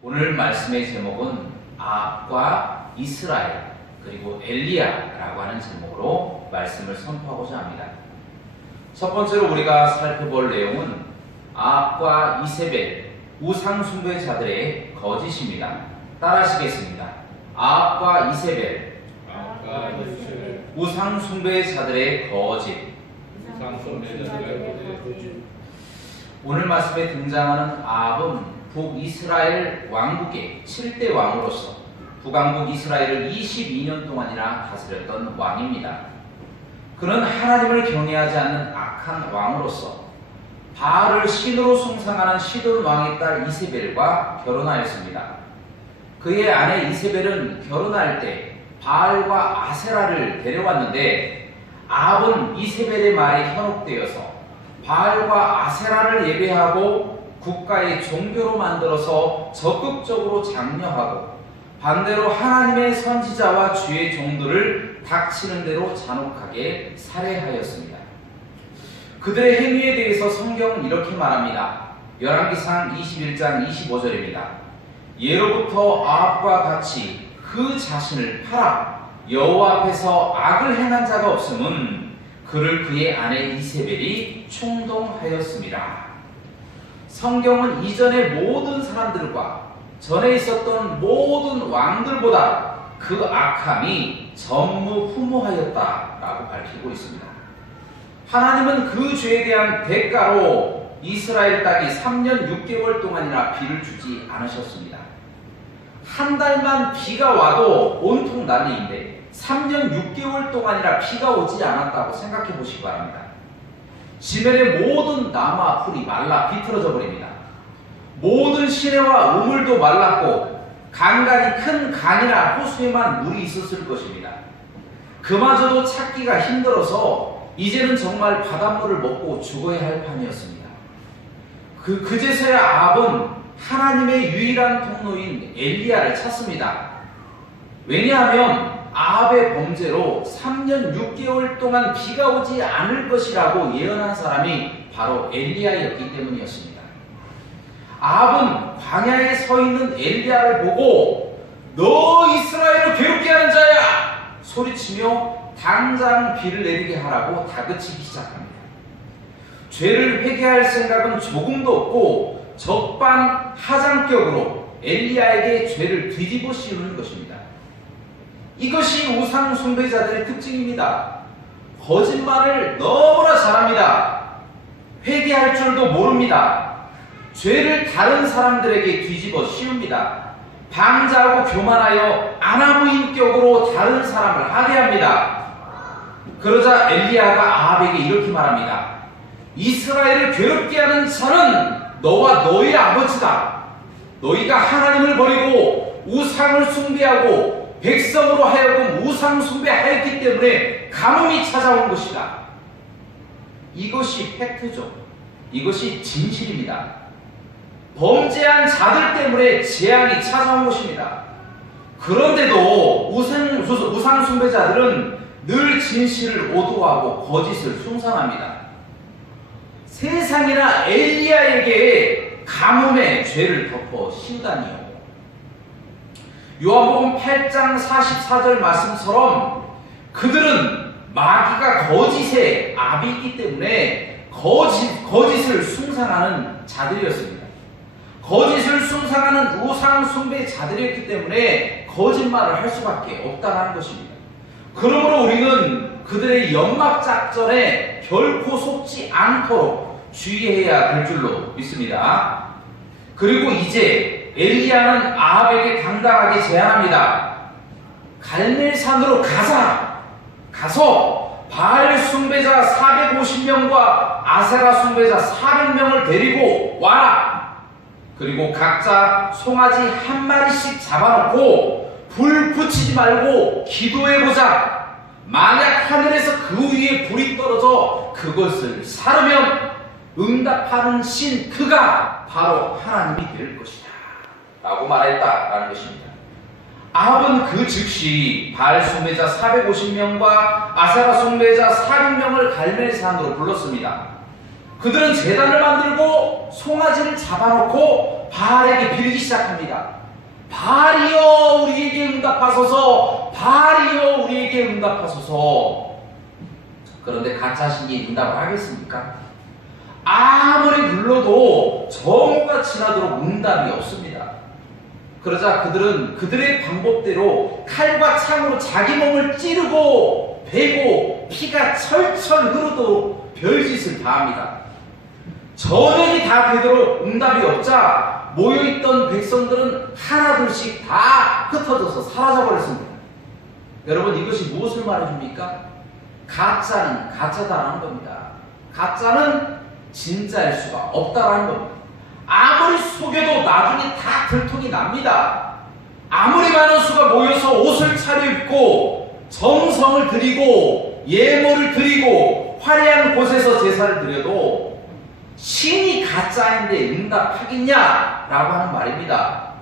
오늘 말씀의 제목은 아합과 이스라엘 그리고 엘리야라고 하는 제목으로 말씀을 선포하고자 합니다. 첫 번째로 우리가 살펴볼 내용은 아합과 이세벨 우상 숭배자들의 거짓입니다. 따라하시겠습니다. 아합과 이세벨 우상 숭배자들의 거짓. 오늘 말씀에 등장하는 아합은 북이스라엘 왕국의 7대 왕으로서 북왕국 이스라엘을 22년 동안이나 다스렸던 왕입니다. 그는 하나님을 경외하지 않는 악한 왕으로서 바알을 신으로 숭상하는 시돈 왕의 딸 이세벨과 결혼하였습니다. 그의 아내 이세벨은 결혼할 때 바알과 아세라를 데려왔는데 아합은 이세벨의 말에 현혹되어서 바알과 아세라를 예배하고 국가의 종교로 만들어서 적극적으로 장려하고 반대로 하나님의 선지자와 주의 종들을 닥치는 대로 잔혹하게 살해하였습니다. 그들의 행위에 대해서 성경은 이렇게 말합니다. 열왕기상 21장 25절입니다. 예로부터 아합과 같이 그 자신을 팔아 여호와 앞에서 악을 행한 자가 없음은 그를 그의 아내 이세벨이 충동하였습니다. 성경은 이전의 모든 사람들과 전에 있었던 모든 왕들보다 그 악함이 전무후무하였다라고 밝히고 있습니다. 하나님은 그 죄에 대한 대가로 이스라엘 땅에 3년 6개월 동안이나 비를 주지 않으셨습니다. 한 달만 비가 와도 온통 난리인데 3년 6개월 동안이나 비가 오지 않았다고 생각해 보시기 바랍니다. 지면의 모든 나무와 풀이 말라 비틀어져 버립니다. 모든 시내와 우물도 말랐고 간간히 큰 강이나 호수에만 물이 있었을 것입니다. 그마저도 찾기가 힘들어서 이제는 정말 바닷물을 먹고 죽어야 할 판이었습니다. 그제서야 아합은 하나님의 유일한 통로인 엘리야를 찾습니다. 왜냐하면 아합의 범죄로 3년 6개월 동안 비가 오지 않을 것이라고 예언한 사람이 바로 엘리야였기 때문이었습니다. 아합은 광야에 서 있는 엘리야를 보고 너 이스라엘을 괴롭게 하는 자야! 소리치며 당장 비를 내리게 하라고 다그치기 시작합니다. 죄를 회개할 생각은 조금도 없고 적반하장격으로 엘리야에게 죄를 뒤집어 씌우는 것입니다. 이것이 우상 숭배자들의 특징입니다. 거짓말을 너무나 잘합니다. 회개할 줄도 모릅니다. 죄를 다른 사람들에게 뒤집어 씌웁니다. 방자하고 교만하여 아나무인격으로 다른 사람을 하대합니다. 그러자 엘리야가 아합에게 이렇게 말합니다. 이스라엘을 괴롭게 하는 자는 너와 너희 아버지다. 너희가 하나님을 버리고 우상을 숭배하고 백성으로 하여금 우상 숭배하였기 때문에 가뭄이 찾아온 것이다. 이것이 팩트죠. 이것이 진실입니다. 범죄한 자들 때문에 재앙이 찾아온 것입니다. 그런데도 우상 숭배자들은 늘 진실을 오도하고 거짓을 숭상합니다. 세상이나 엘리야에게 가뭄의 죄를 덮어 씌우다니요. 요한복음 8장 44절 말씀처럼 그들은 마귀가 거짓의 압이기 때문에 거짓을 숭상하는 자들이었습니다. 거짓을 숭상하는 우상 숭배자들이었기 때문에 거짓말을 할 수밖에 없다는 것입니다. 그러므로 우리는 그들의 연막 작전에 결코 속지 않도록 주의해야 될 줄로 믿습니다. 그리고 이제 엘리야는 아합에게 당당하게 제안합니다. 갈멜산으로 가서 바알 숭배자 450명과 아세라 숭배자 400명을 데리고 와라. 그리고 각자 송아지 한 마리씩 잡아놓고 불 붙이지 말고 기도해보자. 만약 하늘에서 그 위에 불이 떨어져 그것을 사르면 응답하는 신 그가 바로 하나님이 될 것이다 라고 말했다라는 것입니다. 아합은 그 즉시 바알 숭배자 450명과 아세라 숭배자 400명을 갈멜산으로 불렀습니다. 그들은 제단을 만들고 송아지를 잡아놓고 바알에게 빌기 시작합니다. 바알이여 우리에게 응답하소서, 바알이여 우리에게 응답하소서. 그런데 가짜 신이 응답을 하겠습니까? 아무리 불러도 정오가 지나도록 응답이 없습니다. 그러자 그들은 그들의 방법대로 칼과 창으로 자기 몸을 찌르고 베고 피가 철철 흐르도록 별짓을 다합니다. 전액이 다 되도록 응답이 없자 모여있던 백성들은 하나둘씩 다 흩어져서 사라져버렸습니다. 여러분, 이것이 무엇을 말해줍니까? 가짜는 가짜다라는 겁니다. 가짜는 진짜일 수가 없다라는 겁니다. 아무리 속여도 나중에 다 들통이 납니다. 아무리 많은 수가 모여서 옷을 차려입고 정성을 들이고 예물을 드리고 화려한 곳에서 제사를 드려도 신이 가짜인데 응답하겠냐라고 하는 말입니다.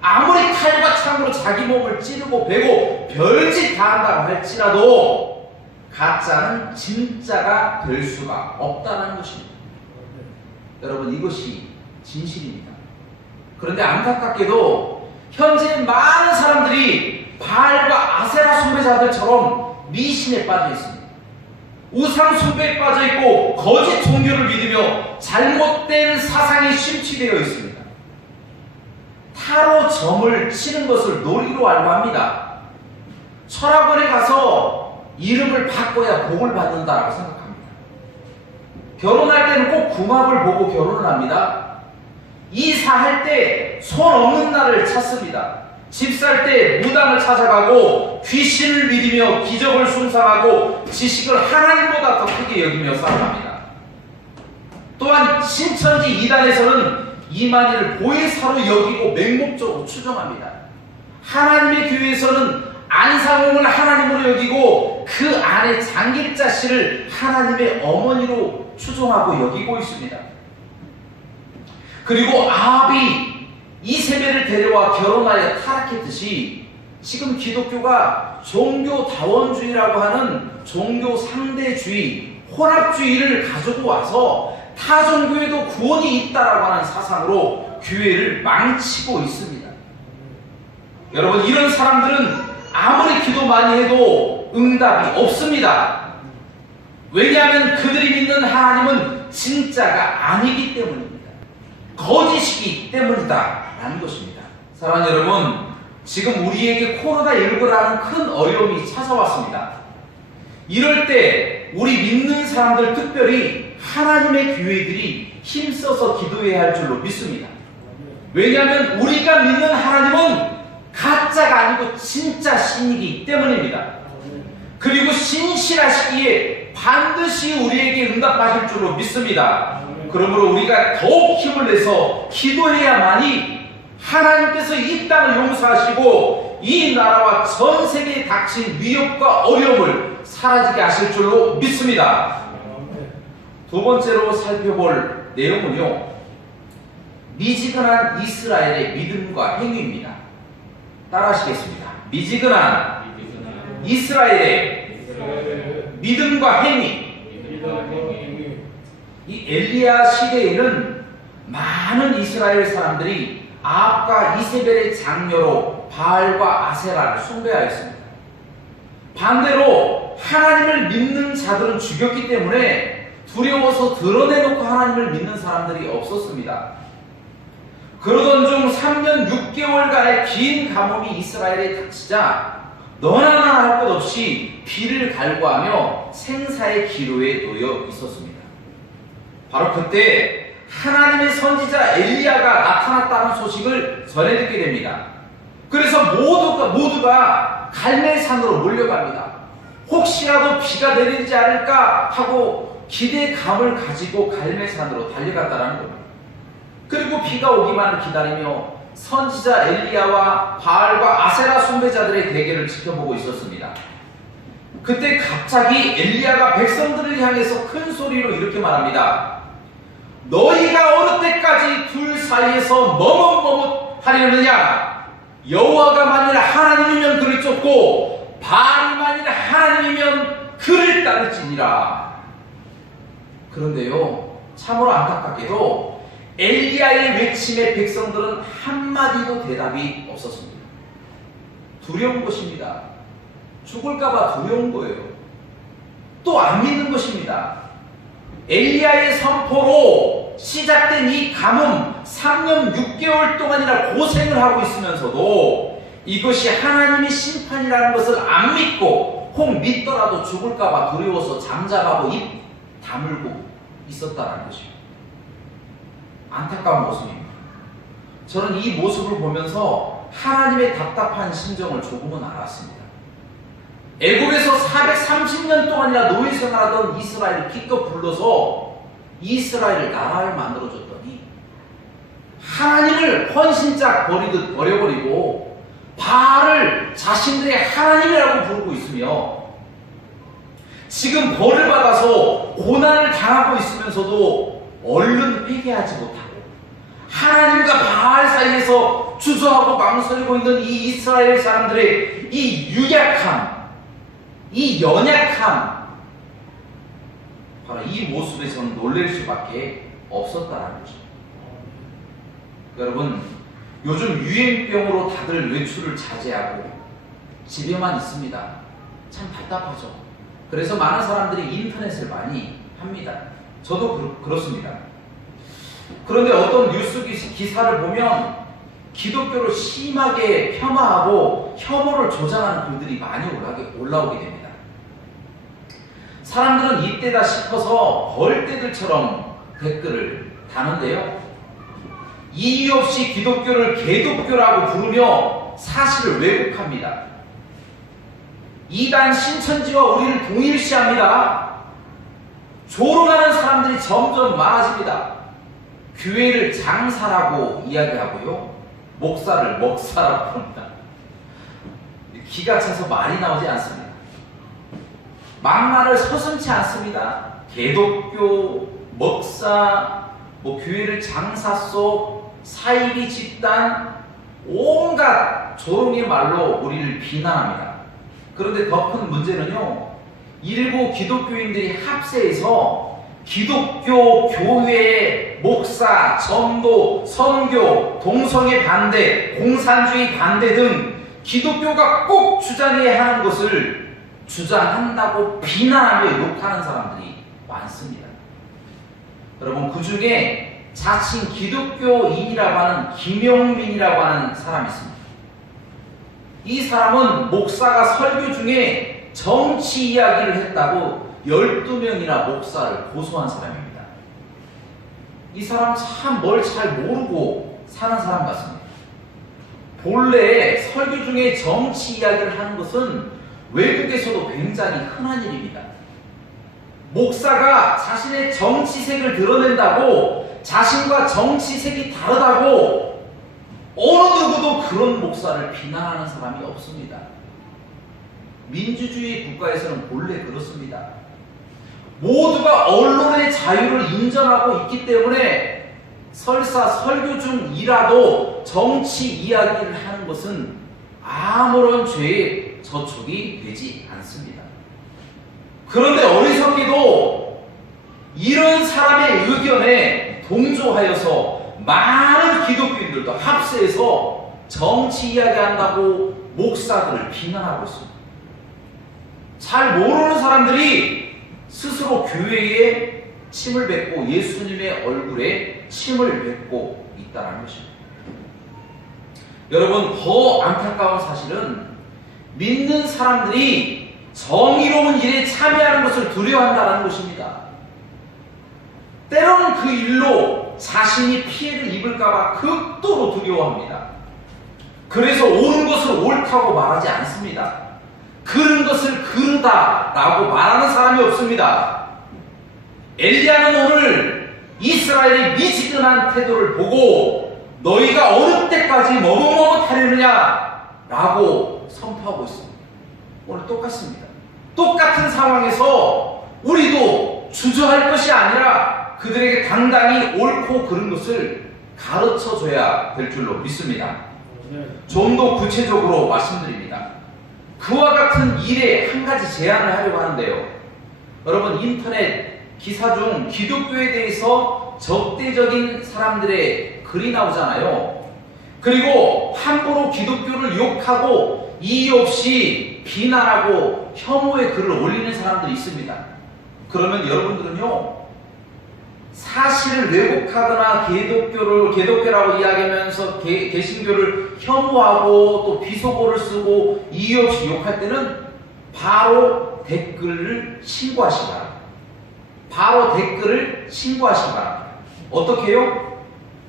아무리 칼과 창으로 자기 몸을 찌르고 베고 별짓 다 한다고 할지라도 가짜는 진짜가 될 수가 없다는 것입니다. 여러분, 이것이 진실입니다. 그런데 안타깝게도 현재 많은 사람들이 바알과 아세라 숭배자들처럼 미신에 빠져 있습니다. 우상 숭배에 빠져 있고 거짓 종교를 믿으며 잘못된 사상이 심취되어 있습니다. 타로 점을 치는 것을 놀이로 알고 합니다. 철학원에 가서 이름을 바꿔야 복을 받는다라고 생각합니다. 결혼할 때는 꼭 궁합을 보고 결혼을 합니다. 이사할 때 손 없는 날을 찾습니다. 집 살 때 무당을 찾아가고 귀신을 믿으며 기적을 숭상하고 지식을 하나님보다 더 크게 여기며 살아갑니다. 또한 신천지 이단에서는 이만희를 보혜사로 여기고 맹목적으로 추정합니다. 하나님의 교회에서는 안상홍을 하나님으로 여기고 그 안에 장길자 씨를 하나님의 어머니로 추종하고 여기고 있습니다. 그리고 아합이 이세벨을 데려와 결혼하여 타락했듯이 지금 기독교가 종교다원주의라고 하는 종교 상대주의, 혼합주의를 가지고 와서 타 종교에도 구원이 있다라고 하는 사상으로 교회를 망치고 있습니다. 여러분, 이런 사람들은 아무리 기도 많이 해도 응답이 없습니다. 왜냐하면 그들이 믿는 하나님은 진짜가 아니기 때문입니다. 거짓이기 때문이다 라는 것입니다. 사랑하는 여러분, 지금 우리에게 코로나19라는 큰 어려움이 찾아왔습니다. 이럴 때 우리 믿는 사람들, 특별히 하나님의 교회들이 힘써서 기도해야 할 줄로 믿습니다. 왜냐하면 우리가 믿는 하나님은 가짜가 아니고 진짜 신이기 때문입니다. 그리고 신실하시기에 반드시 우리에게 응답하실 줄로 믿습니다. 그러므로 우리가 더욱 힘을 내서 기도해야만이 하나님께서 이 땅을 용서하시고 이 나라와 전 세계에 닥친 위협과 어려움을 사라지게 하실 줄로 믿습니다. 두 번째로 살펴볼 내용은요, 미지근한 이스라엘의 믿음과 행위입니다. 따라하시겠습니다. 미지근한 이스라엘의 믿음과 행위. 이 엘리야 시대에는 많은 이스라엘 사람들이 아합과 이세벨의 장녀로 바알과 아세라를 숭배하였습니다. 반대로 하나님을 믿는 자들은 죽였기 때문에 두려워서 드러내놓고 하나님을 믿는 사람들이 없었습니다. 그러던 중 3년 6개월간의 긴 가뭄이 이스라엘에 닥치자 너나 나나 할 것 없이 비를 갈구하며 생사의 기로에 놓여 있었습니다. 바로 그때 하나님의 선지자 엘리야가 나타났다는 소식을 전해 듣게 됩니다. 그래서 모두가 갈멜산으로 몰려갑니다. 혹시라도 비가 내리지 않을까 하고 기대감을 가지고 갈멜산으로 달려갔다는 겁니다. 그리고 비가 오기만을 기다리며 선지자 엘리야와 바알과 아세라 숭배자들의 대결을 지켜보고 있었습니다. 그때 갑자기 엘리야가 백성들을 향해서 큰 소리로 이렇게 말합니다. 너희가 어느 때까지 둘 사이에서 머뭇머뭇하려느냐? 여호와가 만일 하나님이면 그를 쫓고 바알이 만일 하나님이면 그를 따를지니라. 그런데요, 참으로 안타깝게도 엘리야의 외침에 백성들은 한마디도 대답이 없었습니다. 두려운 것입니다. 죽을까봐 두려운 거예요. 또 안 믿는 것입니다. 엘리야의 선포로 시작된 이 가뭄 3년 6개월 동안이나 고생을 하고 있으면서도 이것이 하나님의 심판이라는 것을 안 믿고 혹 믿더라도 죽을까봐 두려워서 잠잠하고 입 다물고 있었다는 것입니다. 안타까운 모습입니다. 저는 이 모습을 보면서 하나님의 답답한 심정을 조금은 알았습니다. 애굽에서 430년 동안이나 노예 생활하던 이스라엘을 기껏 불러서 이스라엘을 나라를 만들어줬더니 하나님을 헌신짝 버리듯 버려버리고 바알을 자신들의 하나님이라고 부르고 있으며 지금 벌을 받아서 고난을 당하고 있으면서도 얼른 회개하지 못하고 하나님과 바알 사이에서 주저하고 망설이고 있는 이 이스라엘 사람들의 이 유약함, 이 연약함, 바로 이 모습에서는 놀랄 수밖에 없었다는 거죠. 여러분, 요즘 유행병으로 다들 외출을 자제하고 집에만 있습니다. 참 답답하죠. 그래서 많은 사람들이 인터넷을 많이 합니다. 저도 그렇습니다. 그런데 어떤 뉴스 기사를 보면 기독교를 심하게 폄하하고 혐오를 조장하는 글들이 많이 올라오게 됩니다. 사람들은 이때다 싶어서 벌떼들처럼 댓글을 다는데요. 이유 없이 기독교를 개독교라고 부르며 사실을 왜곡합니다. 이단 신천지와 우리를 동일시합니다. 조롱하는 사람들이 점점 많아집니다. 교회를 장사라고 이야기하고요. 목사를 먹사라고 부릅니다. 기가 차서 말이 나오지 않습니다. 막말을 서슴지 않습니다. 개독교, 먹사, 교회를 장사 속, 사이비 집단, 온갖 조롱의 말로 우리를 비난합니다. 그런데 더 큰 문제는요, 일부 기독교인들이 합세해서 기독교 교회, 목사, 전도, 선교, 동성애 반대, 공산주의 반대 등 기독교가 꼭 주장해야 하는 것을 주장한다고 비난하며 욕하는 사람들이 많습니다. 여러분, 그 중에 자칭 기독교인이라고 하는 김용민이라고 하는 사람이 있습니다. 이 사람은 목사가 설교 중에 정치 이야기를 했다고 12명이나 목사를 고소한 사람입니다. 이 사람 참 뭘 잘 모르고 사는 사람 같습니다. 본래 설교 중에 정치 이야기를 하는 것은 외국에서도 굉장히 흔한 일입니다. 목사가 자신의 정치색을 드러낸다고, 자신과 정치색이 다르다고 어느 누구도 그런 목사를 비난하는 사람이 없습니다. 민주주의 국가에서는 본래 그렇습니다. 모두가 언론의 자유를 인정하고 있기 때문에 설사 설교 중이라도 정치 이야기를 하는 것은 아무런 죄에 저촉이 되지 않습니다. 그런데 어리석게도 이런 사람의 의견에 동조하여서 많은 기독교인들도 합세해서 정치 이야기한다고 목사들을 비난하고 있습니다. 잘 모르는 사람들이 스스로 교회에 침을 뱉고 예수님의 얼굴에 침을 뱉고 있다는 것입니다. 여러분, 더 안타까운 사실은 믿는 사람들이 정의로운 일에 참여하는 것을 두려워한다는 것입니다. 때로는 그 일로 자신이 피해를 입을까봐 극도로 두려워합니다. 그래서 옳은 것을 옳다고 말하지 않습니다. 그른 것을 그르다라고 말하는 사람이 없습니다. 엘리야는 오늘 이스라엘의 미지근한 태도를 보고 너희가 어느 때까지 머뭇머뭇하려느냐 라고 선포하고 있습니다. 오늘 똑같습니다. 똑같은 상황에서 우리도 주저할 것이 아니라 그들에게 당당히 옳고 그른 것을 가르쳐줘야 될 줄로 믿습니다. 좀 더 구체적으로 말씀드립니다. 그와 같은 일에 한 가지 제안을 하려고 하는데요. 여러분, 인터넷 기사 중 기독교에 대해서 적대적인 사람들의 글이 나오잖아요. 그리고 함부로 기독교를 욕하고 이유 없이 비난하고 혐오의 글을 올리는 사람들이 있습니다. 그러면 여러분들은요, 사실을 왜곡하거나 개독교라고 이야기하면서 개신교를 혐오하고 또 비속어를 쓰고 이유 없이 욕할 때는 바로 댓글을 신고하시기 바랍니다. 바로 댓글을 신고하시기 바랍니다. 어떻게 해요?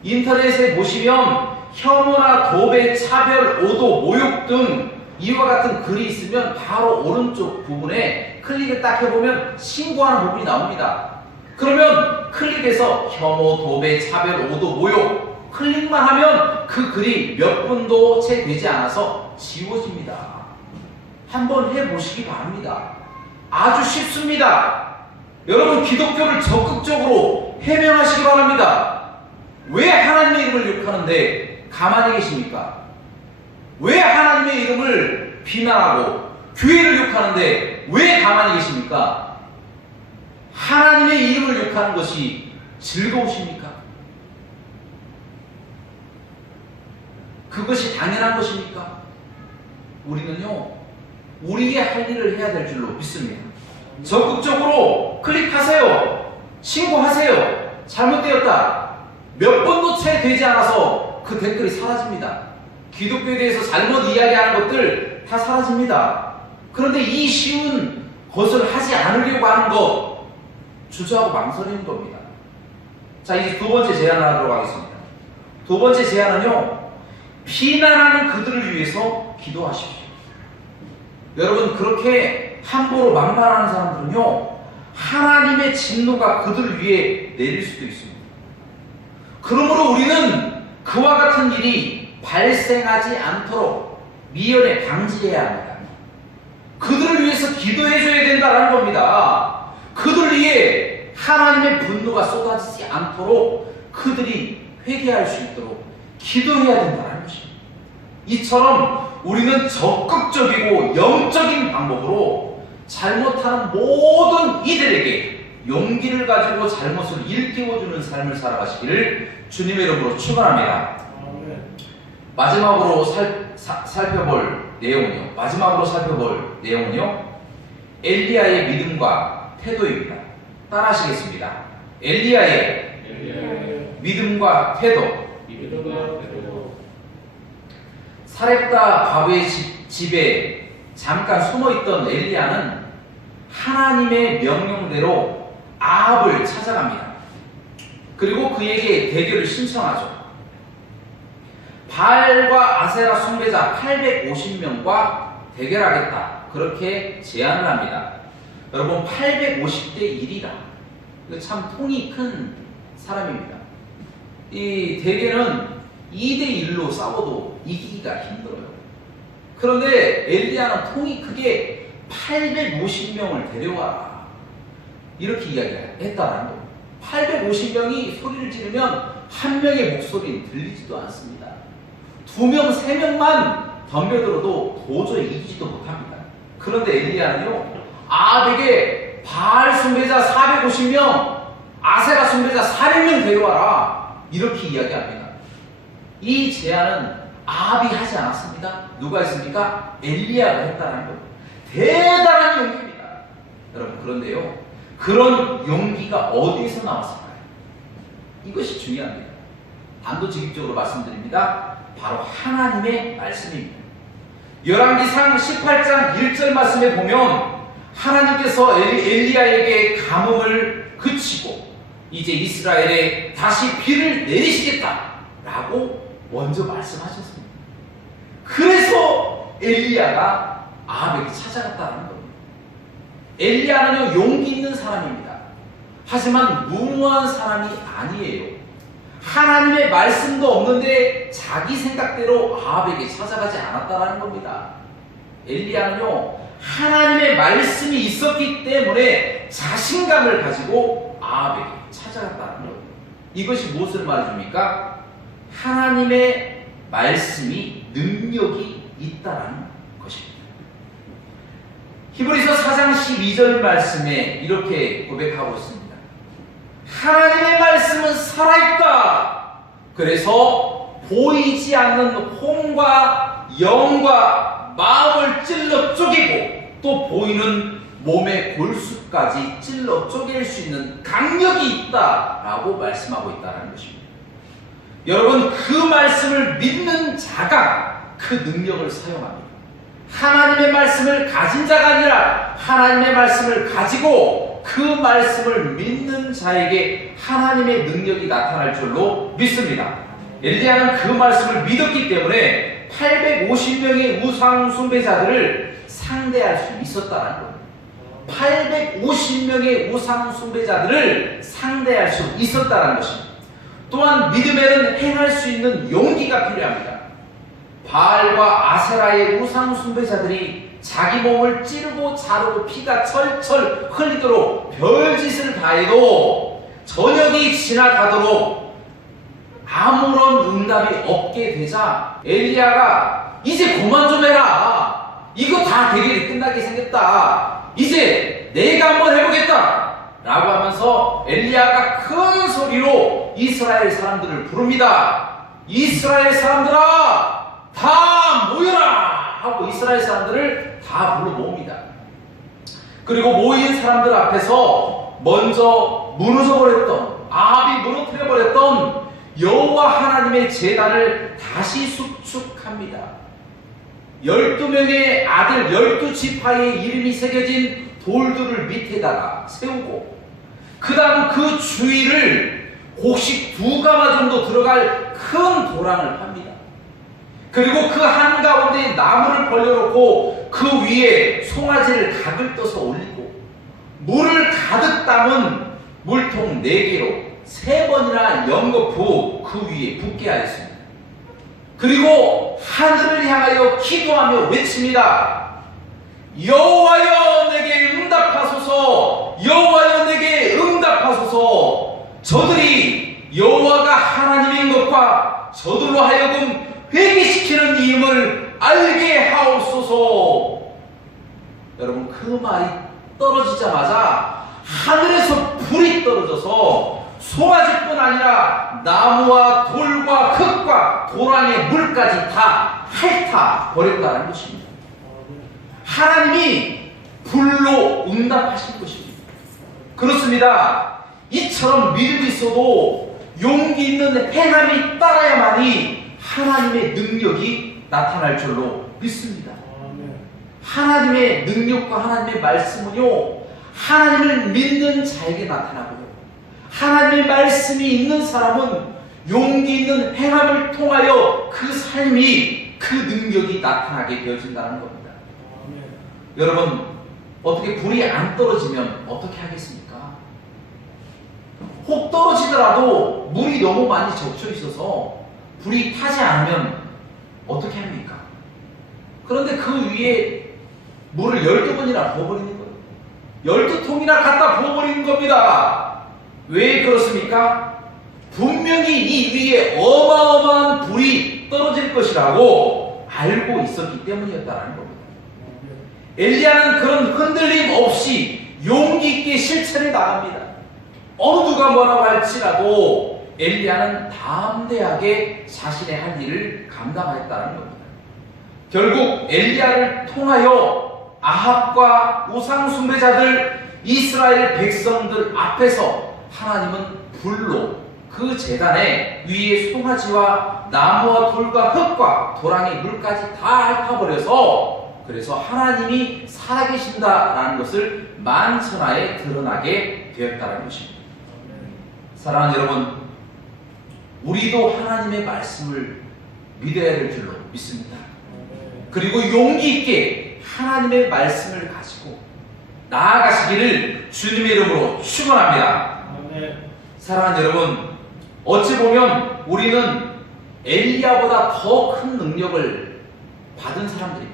인터넷에 보시면 혐오나 도배, 차별, 오도, 모욕 등 이와 같은 글이 있으면 바로 오른쪽 부분에 클릭을 딱 해보면 신고하는 부분이 나옵니다. 그러면 클릭해서 혐오, 도배, 차별, 오도, 모욕 클릭만 하면 그 글이 몇 분도 채 되지 않아서 지워집니다. 한번 해보시기 바랍니다. 아주 쉽습니다. 여러분, 기독교를 적극적으로 해명하시기 바랍니다. 왜 하나님의 이름을 욕하는데 가만히 계십니까? 왜 하나님의 이름을 비난하고 교회를 욕하는데 왜 가만히 계십니까? 하나님의 이름을 욕하는 것이 즐거우십니까? 그것이 당연한 것입니까? 우리는요, 우리의 할 일을 해야 될 줄로 믿습니다. 적극적으로 클릭하세요. 신고하세요. 잘못되었다. 몇 번도 채 되지 않아서 그 댓글이 사라집니다. 기독교에 대해서 잘못 이야기하는 것들 다 사라집니다. 그런데 이 쉬운 것을 하지 않으려고 하는 것, 주저하고 망설이는 겁니다. 자, 이제 두 번째 제안을 하도록 하겠습니다. 두 번째 제안은요, 비난하는 그들을 위해서 기도하십시오. 여러분, 그렇게 함부로 만만하는 사람들은요, 하나님의 진노가 그들을 위해 내릴 수도 있습니다. 그러므로 우리는 그와 같은 일이 발생하지 않도록 미연에 방지해야 합니다. 그들을 위해서 기도해줘야 된다는 겁니다. 그들을 위해 하나님의 분노가 쏟아지지 않도록 그들이 회개할 수 있도록 기도해야 된다는 것입니다. 이처럼 우리는 적극적이고 영적인 방법으로 잘못하는 모든 이들에게 용기를 가지고 잘못을 일깨워주는 삶을 살아가시기를 주님의 이름으로 축원합니다. 마지막으로 살펴볼 내용은요, 엘리야의 믿음과 태도입니다. 따라하시겠습니다. 엘리야의 믿음과 태도. 사렙다 과부의 집에 잠깐 숨어있던 엘리야는 하나님의 명령대로 아합을 찾아갑니다. 그리고 그에게 대결을 신청하죠. 바알과 아세라 숭배자 850명과 대결하겠다, 그렇게 제안을 합니다. 여러분, 850대 1이라 이거 참 통이 큰 사람입니다. 이 대결은 2대 1로 싸워도 이기기가 힘들어요. 그런데 엘리야는 통이 크게 850명을 데려와라, 이렇게 이야기했다라는 거예요. 850명이 소리를 지르면 한 명의 목소리는 들리지도 않습니다. 2명, 3명만 덤벼들어도 도저히 이기지도 못합니다. 그런데 엘리야는요, 아합에게 바알 숭배자 450명, 아세라 숭배자 400명 데려와라, 이렇게 이야기합니다. 이 제안은 아합이 하지 않았습니다. 누가 했습니까? 엘리야가 했다는 거예요. 대단한 용기입니다. 여러분, 그런데요, 그런 용기가 어디에서 나왔을까요? 이것이 중요합니다. 단도직입적으로 말씀드립니다. 바로 하나님의 말씀입니다. 열왕기상 18장 1절 말씀에 보면 하나님께서 엘리야에게 가뭄을 그치고 이제 이스라엘에 다시 비를 내리시겠다라고 먼저 말씀하셨습니다. 그래서 엘리야가 아합에게 찾아갔다는 겁니다. 엘리야는요, 용기 있는 사람입니다. 하지만 무모한 사람이 아니에요. 하나님의 말씀도 없는데 자기 생각대로 아합에게 찾아가지 않았다는 겁니다. 엘리야는요, 하나님의 말씀이 있었기 때문에 자신감을 가지고 아합에게 찾아갔다는 거예요. 이것이 무엇을 말해줍니까? 하나님의 말씀이 능력이 있다는 것입니다. 히브리서 4장 12절 말씀에 이렇게 고백하고 있습니다. 하나님의 말씀은 살아있다. 그래서 보이지 않는 혼과 영과 마음을 찔러 쪼개고 또 보이는 몸의 골수까지 찔러 쪼갤 수 있는 강력이 있다라고 말씀하고 있다는 것입니다. 여러분, 그 말씀을 믿는 자가 그 능력을 사용합니다. 하나님의 말씀을 가진 자가 아니라 하나님의 말씀을 가지고 그 말씀을 믿는 자에게 하나님의 능력이 나타날 줄로 믿습니다. 엘리야는 그 말씀을 믿었기 때문에 850명의 우상 숭배자들을 상대할 수 있었다는 겁니다. 850명의 우상 숭배자들을 상대할 수 있었다는 것입니다. 또한 믿음에는 행할 수 있는 용기가 필요합니다. 바알과 아세라의 우상 숭배자들이 자기 몸을 찌르고 자르고 피가 철철 흘리도록 별짓을 다해도 저녁이 지나가도록 아무런 응답이 없게 되자 엘리야가 이제 그만 좀 해라. 이거 다 대결이 끝나게 생겼다. 이제 내가 한번 해보겠다. 라고 하면서 엘리야가 큰 소리로 이스라엘 사람들을 부릅니다. 이스라엘 사람들아, 다 모여라! 하고 이스라엘 사람들을 다 불러 모읍니다. 그리고 모인 사람들 앞에서 먼저 무너져버렸던, 아합이 무너뜨려버렸던 여호와 하나님의 제단을 다시 수축합니다. 12명의 아들 12지파의 이름이 새겨진 돌들을 밑에다가 세우고 그 다음 그 주위를 곡식 2가마 정도 들어갈 큰 도랑을 팝니다. 그리고 그 한가운데 나무를 벌려놓고 그 위에 송아지를 각을 떠서 올리고 물을 가득 담은 물통 4개로 3번이나 연거푸 그 위에 붓게 하였습니다. 그리고 하늘을 향하여 기도하며 외칩니다. 여호와여 내게 응답하소서. 여호와여 내게 응답하소서. 저들이 여호와가 하나님인 것과 저들로 하여금 회개시키는 이임을 알게 하옵소서. 여러분, 그 말이 떨어지자마자 하늘에서 불이 떨어져서 송아지뿐 아니라 나무와 돌과 흙과 도랑의 물까지 다 핥아 버렸다는 것입니다. 하나님이 불로 응답하신 것입니다. 그렇습니다. 이처럼 믿음이 있어도 용기 있는 행함이 따라야만이 하나님의 능력이 나타날 줄로 믿습니다. 하나님의 능력과 하나님의 말씀은요, 하나님을 믿는 자에게 나타나고요, 하나님의 말씀이 있는 사람은 용기 있는 행함을 통하여 그 삶이, 그 능력이 나타나게 되어진다는 겁니다. 여러분, 어떻게 불이 안 떨어지면 어떻게 하겠습니까? 혹 떨어지더라도 물이 너무 많이 적셔 있어서 불이 타지 않으면 어떻게 합니까? 그런데 그 위에 물을 12번이나 부어버리는 거예요. 12통이나 갖다 부어버리는 겁니다. 왜 그렇습니까? 분명히 이 위에 어마어마한 불이 떨어질 것이라고 알고 있었기 때문이었다는 겁니다. 엘리야는 그런 흔들림 없이 용기 있게 실천해 나갑니다. 어느 누가 뭐라고 할지라도 엘리야는 담대하게 자신의 할 일을 감당하였다는 겁니다. 결국 엘리야를 통하여 아합과 우상 숭배자들, 이스라엘 백성들 앞에서 하나님은 불로 그 제단에 위에 송아지와 나무와 돌과 흙과 도랑의 물까지 다 핥아버려서, 그래서 하나님이 살아계신다라는 것을 만천하에 드러나게 되었다는 것입니다. 사랑하는 여러분, 우리도 하나님의 말씀을 믿어야 될 줄로 믿습니다. 그리고 용기 있게 하나님의 말씀을 가지고 나아가시기를 주님의 이름으로 축원합니다. 사랑하는 여러분, 어찌 보면 우리는 엘리야보다 더 큰 능력을 받은 사람들입니다.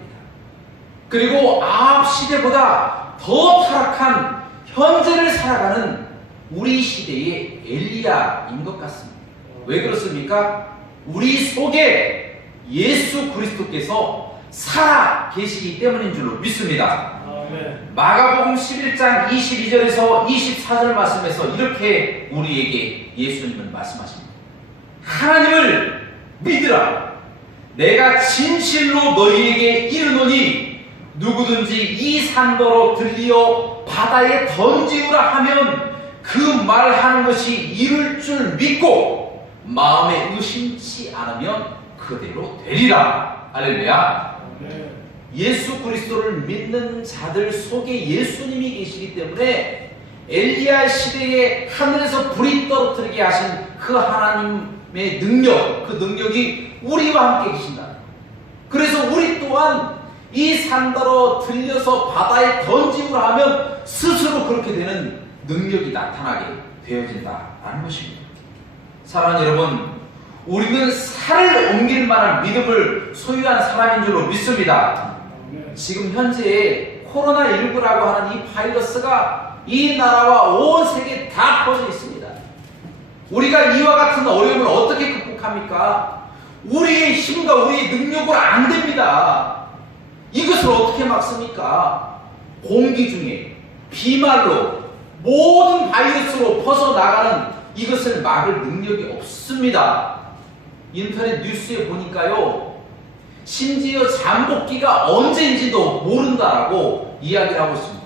그리고 아합 시대보다 더 타락한 현재를 살아가는 우리 시대의 엘리야인 것 같습니다. 왜 그렇습니까? 우리 속에 예수 그리스도께서 살아 계시기 때문인 줄로 믿습니다. 마가복음 11장 22절에서 24절 말씀에서 이렇게 우리에게 예수님은 말씀하십니다. 하나님을 믿으라. 내가 진실로 너희에게 이르노니 누구든지 이 산더러 들리어 바다에 던지우라 하면 그 말하는 것이 이룰 줄 믿고 마음에 의심치 않으면 그대로 되리라. 할렐루야. 예수 그리스도를 믿는 자들 속에 예수님이 계시기 때문에 엘리야 시대에 하늘에서 불이 떨어뜨리게 하신 그 하나님의 능력, 그 능력이 우리와 함께 계신다. 그래서 우리 또한 이 산더러 들려서 바다에 던지우라 하면 스스로 그렇게 되는 능력이 나타나게 되어진다라는 것입니다. 사랑하는 여러분, 우리는 살을 옮길 만한 믿음을 소유한 사람인 줄로 믿습니다. 지금 현재 코로나19라고 하는 이 바이러스가 이 나라와 온 세계에 다 퍼져 있습니다. 우리가 이와 같은 어려움을 어떻게 극복합니까? 우리의 힘과 우리의 능력으로 안 됩니다. 이것을 어떻게 막습니까? 공기 중에 비말로 모든 바이러스로 퍼져나가는 이것을 막을 능력이 없습니다. 인터넷 뉴스에 보니까요, 심지어 잠복기가 언제인지도 모른다라고 이야기를 하고 있습니다.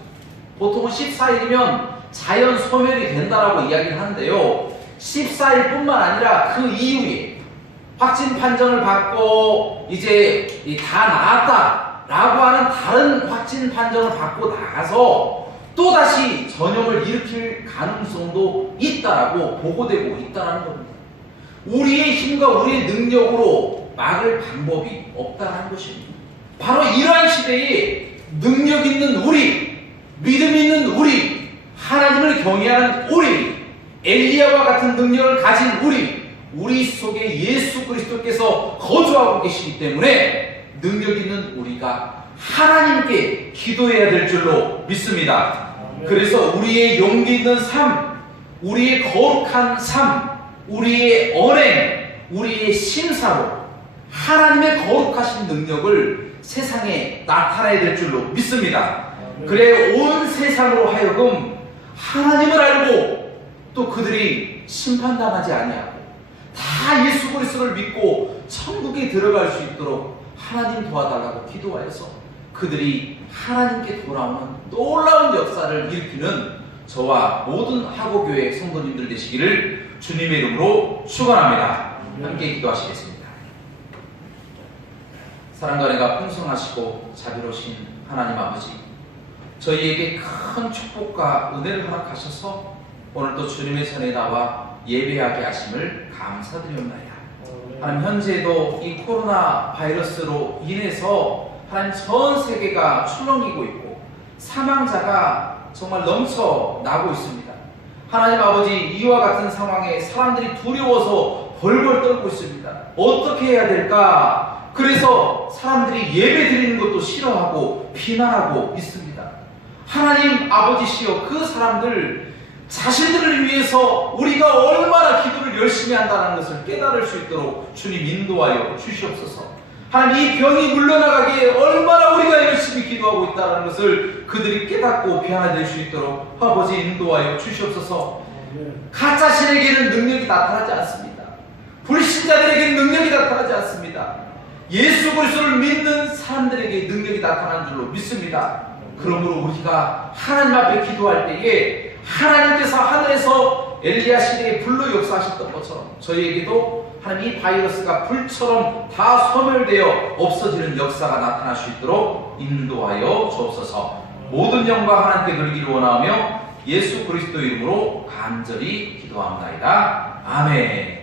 보통은 14일이면 자연 소멸이 된다라고 이야기를 하는데요, 14일뿐만 아니라 그 이후에 확진 판정을 받고 이제 다 나았다라고 하는 다른 확진 판정을 받고 나가서 또다시 전염을 일으킬 가능성도 있다라고 보고되고 있다는 겁니다. 우리의 힘과 우리의 능력으로 막을 방법이 없다는 것입니다. 바로 이러한 시대에 능력 있는 우리, 믿음 있는 우리, 하나님을 경외하는 우리, 엘리야와 같은 능력을 가진 우리 속에 예수 그리스도께서 거주하고 계시기 때문에 능력 있는 우리가 하나님께 기도해야 될 줄로 믿습니다. 그래서 우리의 용기 있는 삶, 우리의 거룩한 삶, 우리의 언행, 우리의 심사로 하나님의 거룩하신 능력을 세상에 나타내야 될 줄로 믿습니다. 그래 온 세상으로 하여금 하나님을 알고 또 그들이 심판당하지 아니하고 다 예수 그리스도를 믿고 천국에 들어갈 수 있도록 하나님 도와달라고 기도하여서 그들이 하나님께 돌아오는 놀라운 역사를 일으키는 저와 모든 하고교회 성도님들 되시기를 주님의 이름으로 축원합니다. 함께 기도하시겠습니다. 사랑과 은혜가 풍성하시고 자비로우신 하나님 아버지, 저희에게 큰 축복과 은혜를 허락하셔서 오늘도 주님의 전에 나와 예배하게 하심을 감사드리옵나이다. 하나님, 현재도 이 코로나 바이러스로 인해서 하나님 전 세계가 출렁이고 있고 사망자가 정말 넘쳐나고 있습니다. 하나님 아버지, 이와 같은 상황에 사람들이 두려워서 벌벌 떨고 있습니다. 어떻게 해야 될까? 그래서 사람들이 예배 드리는 것도 싫어하고 비난하고 있습니다. 하나님 아버지시여, 그 사람들 자신들을 위해서 우리가 얼마나 기도를 열심히 한다는 것을 깨달을 수 있도록 주님 인도하여 주시옵소서. 하나님, 이 병이 물러나가기에 얼마나 우리가 열심히 기도하고 있다는 것을 그들이 깨닫고 변화될 수 있도록 아버지 인도하여 주시옵소서. 가짜 신에게는 능력이 나타나지 않습니다. 불신자들에게는 능력이 나타나지 않습니다. 예수 그리스도를 믿는 사람들에게 능력이 나타나는 줄로 믿습니다. 그러므로 우리가 하나님 앞에 기도할 때에 하나님께서 하늘에서 엘리야 시대에 불로 역사하셨던 것처럼 저희에게도 하나님 이 바이러스가 불처럼 다 소멸되어 없어지는 역사가 나타날 수 있도록 인도하여 주옵소서. 모든 영광 하나님께 돌리기를 원하며 예수 그리스도 이름으로 간절히 기도합니다. 아멘.